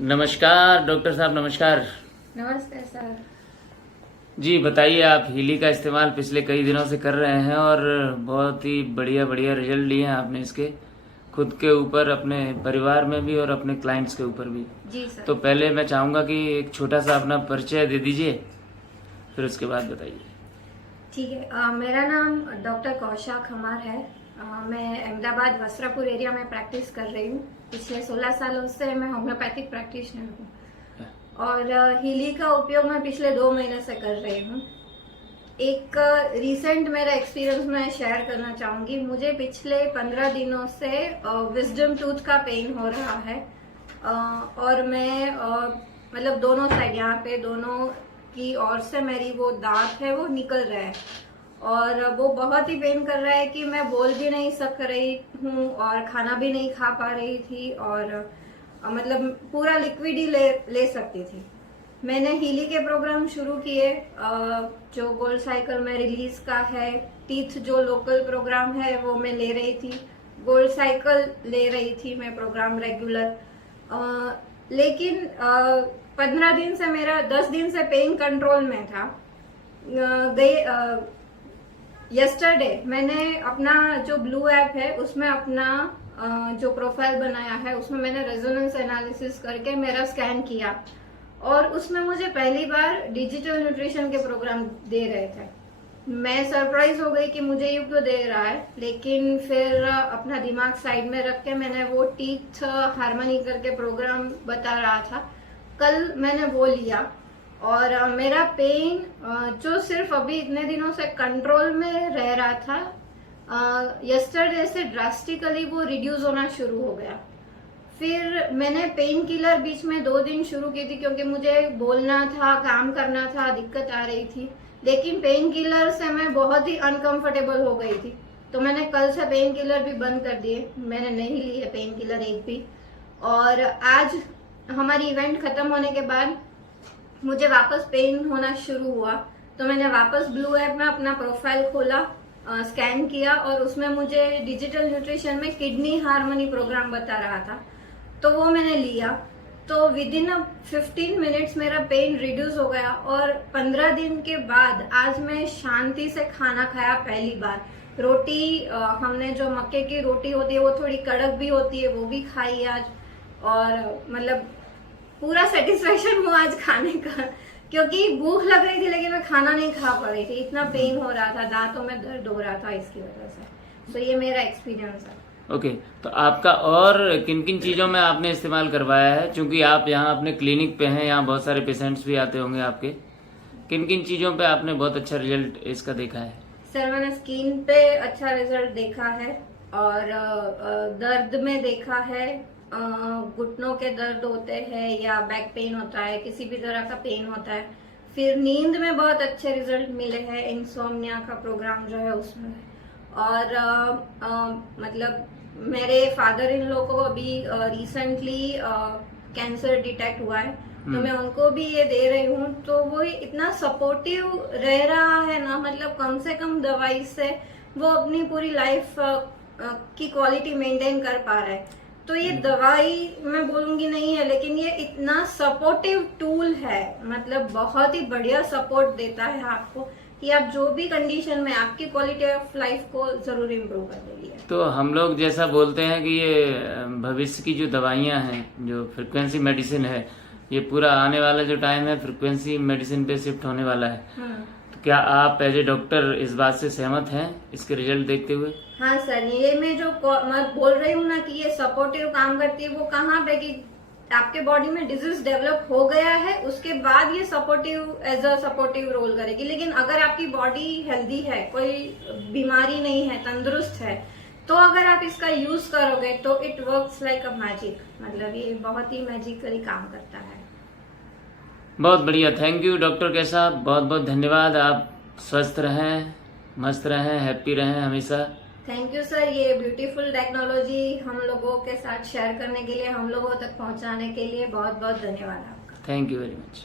नमस्कार डॉक्टर साहब, नमस्कार। नमस्ते सर। जी बताइए, आप हीली का इस्तेमाल पिछले कई दिनों से कर रहे हैं और बहुत ही बढ़िया बढ़िया रिजल्ट लिए हैं आपने इसके, खुद के ऊपर, अपने परिवार में भी और अपने क्लाइंट्स के ऊपर भी। जी सर। तो पहले मैं चाहूँगा कि एक छोटा सा अपना परिचय दे दीजिए, फिर उसके बाद बताइए। ठीक है, मेरा नाम डॉक्टर कौशा खमार है। मैं अहमदाबाद वस्त्रापुर एरिया में प्रैक्टिस कर रही हूँ। पिछले 16 सालों से मैं होम्योपैथिक प्रैक्टिशनर हूँ और हीली का उपयोग मैं पिछले 2 महीने से कर रही हूँ। एक रिसेंट मेरा एक्सपीरियंस मैं शेयर करना चाहूँगी। मुझे पिछले 15 दिनों से विजडम टूथ का पेन हो रहा है और मैं मतलब दोनों साइड, यहाँ पे दोनों की ओर से मेरी वो दांत है वो निकल रहा है और वो बहुत ही पेन कर रहा है कि मैं बोल भी नहीं सक रही हूँ और खाना भी नहीं खा पा रही थी और मतलब पूरा लिक्विड ही ले सकती थी। मैंने हीली के प्रोग्राम शुरू किए, जो गोल्ड साइकिल में रिलीज का है। टीथ जो लोकल प्रोग्राम है वो मैं ले रही थी, गोल्ड साइकिल ले रही थी मैं प्रोग्राम रेगुलर। लेकिन 15 दिन से मेरा 10 दिन से पेन कंट्रोल में था। यस्टरडे मैंने अपना जो ब्लू ऐप है उसमें अपना जो प्रोफाइल बनाया है उसमें मैंने रेजोनेंस एनालिसिस करके मेरा स्कैन किया और उसमें मुझे पहली बार डिजिटल न्यूट्रिशन के प्रोग्राम दे रहे थे। मैं सरप्राइज हो गई कि मुझे ये क्यों दे रहा है, लेकिन फिर अपना दिमाग साइड में रख के मैंने वो टीथ हार्मनी करके प्रोग्राम बता रहा था, कल मैंने वो लिया और मेरा पेन जो सिर्फ अभी इतने दिनों से कंट्रोल में रह रहा था, यस्टरडे से ड्रास्टिकली वो रिड्यूस होना शुरू हो गया। फिर मैंने पेन किलर बीच में 2 दिन शुरू की थी क्योंकि मुझे बोलना था, काम करना था, दिक्कत आ रही थी, लेकिन पेन किलर से मैं बहुत ही अनकंफर्टेबल हो गई थी। तो मैंने कल से पेन किलर भी बंद कर दिए, मैंने नहीं ली है पेन किलर एक भी। और आज हमारी इवेंट खत्म होने के बाद मुझे वापस पेन होना शुरू हुआ तो मैंने वापस ब्लू ऐप में अपना प्रोफाइल खोला, स्कैन किया और उसमें मुझे डिजिटल न्यूट्रिशन में किडनी हार्मनी प्रोग्राम बता रहा था, तो वो मैंने लिया। तो विद इन 15 मिनट्स मेरा पेन रिड्यूस हो गया और 15 दिन के बाद आज मैं शांति से खाना खाया पहली बार। रोटी, हमने जो मक्के की रोटी होती है वो थोड़ी कड़क भी होती है, वो भी खाई आज और मतलब पूरा सेटिस्फेक्शन हुआ आज खाने का, क्योंकि भूख लग रही थी लेकिन मैं खाना नहीं खा पा रही थी, इतना पेन हो रहा था, दांतों में दर्द हो रहा था इसकी वजह से। तो ये मेरा एक्सपीरियंस है। ओके, तो आपका और किन किन चीज़ों में आपने इस्तेमाल करवाया है, क्योंकि आप यहाँ अपने क्लिनिक पे हैं, यहाँ बहुत सारे पेशेंट्स भी आते होंगे आपके, किन किन चीज़ों पे आपने बहुत अच्छा रिजल्ट इसका देखा है? सर मैंने स्किन पे अच्छा रिजल्ट देखा है और दर्द में देखा है, घुटनों के दर्द होते हैं या बैक पेन होता है, किसी भी तरह का पेन होता है। फिर नींद में बहुत अच्छे रिजल्ट मिले हैं, इंसोम्निया का प्रोग्राम जो है उसमें। और मतलब मेरे फादर इन लॉ को अभी रिसेंटली कैंसर डिटेक्ट हुआ है, तो मैं उनको भी ये दे रही हूँ। तो वो इतना सपोर्टिव रह रहा है ना, मतलब कम से कम दवाई से वो अपनी पूरी लाइफ की क्वालिटी मेंटेन कर पा रहा है। तो ये दवाई मैं बोलूंगी नहीं है, लेकिन ये इतना सपोर्टिव टूल है, मतलब बहुत ही बढ़िया सपोर्ट देता है आपको कि आप जो भी कंडीशन में आपकी क्वालिटी ऑफ लाइफ को जरूर इम्प्रूव कर देगी। तो हम लोग जैसा बोलते हैं कि ये भविष्य की जो दवाइयां हैं, जो फ्रिक्वेंसी मेडिसिन है, ये पूरा आने वाला जो टाइम है फ्रिक्वेंसी मेडिसिन पे शिफ्ट होने वाला है। तो क्या आप एज ए डॉक्टर इस बात से सहमत हैं इसके रिजल्ट देखते हुए? हाँ सर, ये मैं बोल रही हूँ ना कि ये सपोर्टिव काम करती है, वो कहाँ पे कि आपके बॉडी में डिजीज डेवलप हो गया है उसके बाद ये supportive as a supportive role करेगी। लेकिन अगर आपकी बॉडी हेल्दी है, कोई बीमारी नहीं है, तंदुरुस्त है, तो अगर आप इसका यूज करोगे तो it works like a magic, मतलब ये बहुत ही मैजिकली काम करता है। बहुत बढ़िया, थैंक यू डॉक्टर कैसा, बहुत बहुत धन्यवाद। आप स्वस्थ रहें, मस्त रहें, हैप्पी रहें हमेशा। थैंक यू सर, ये ब्यूटीफुल टेक्नोलॉजी हम लोगों के साथ शेयर करने के लिए, हम लोगों तक पहुंचाने के लिए बहुत बहुत धन्यवाद आपका। Thank you very much.